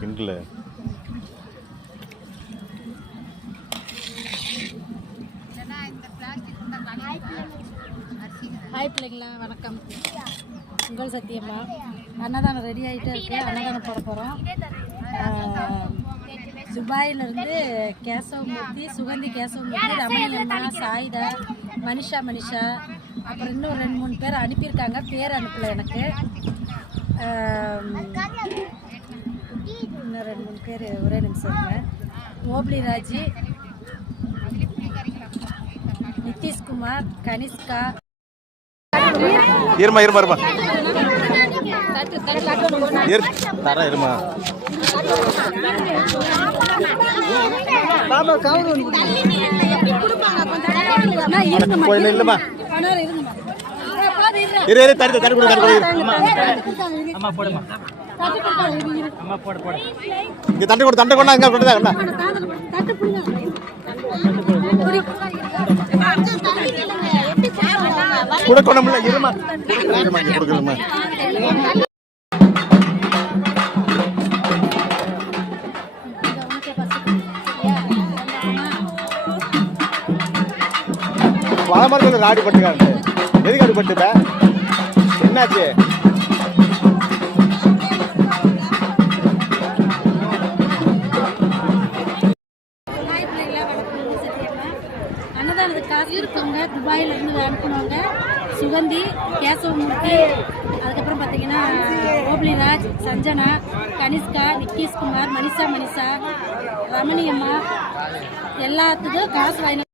கிண்டல hi பிள்ளைங்களா, வணக்கம். உங்கள் சத்தியம்மா. அன்னதானம் ரெடி ஆகிட்டே இருக்கு. அன்னதானம் போட போகிறோம். துபாயிலிருந்து கேசவமூர்த்தி, சுகந்தி கேசவமூர்த்தி, ரமணியம்மா, சாயிதா, மனிஷா, அப்புறம் இன்னும் 2-3 பேர் அனுப்பியிருக்காங்க. பேர் அனுப்பலை எனக்கு. இன்னும் 2-3 பேர் ஒரே நிமிஷம் இருங்க. ஓப்ளிராஜி, நிதிஷ்குமார், கனிஷ்கா. இருமா தர இருமா. இல்லமா தண்டை கொண்டா எங்க கொடுக்கணும்ல. இருமா கொடுக்கணுமா. பழமரத்தில் ராடி பட்டுக்காரு. எதுக்கு அடி பட்டுத? என்னாச்சு? அன்னதானத்துக்கு காசு இருக்கவங்க, துபாயில இருந்து அனுப்பினவங்க சுகந்தி, கேசவமூர்த்தி, அதுக்கப்புறம் பார்த்தீங்கன்னா ஓப்ளிராஜ், சஞ்சனா, கனிஷ்கா, நிதிஷ்குமார், மனிஷா, ரமணியம்மா, எல்லாத்துக்கும் காசு வாங்கி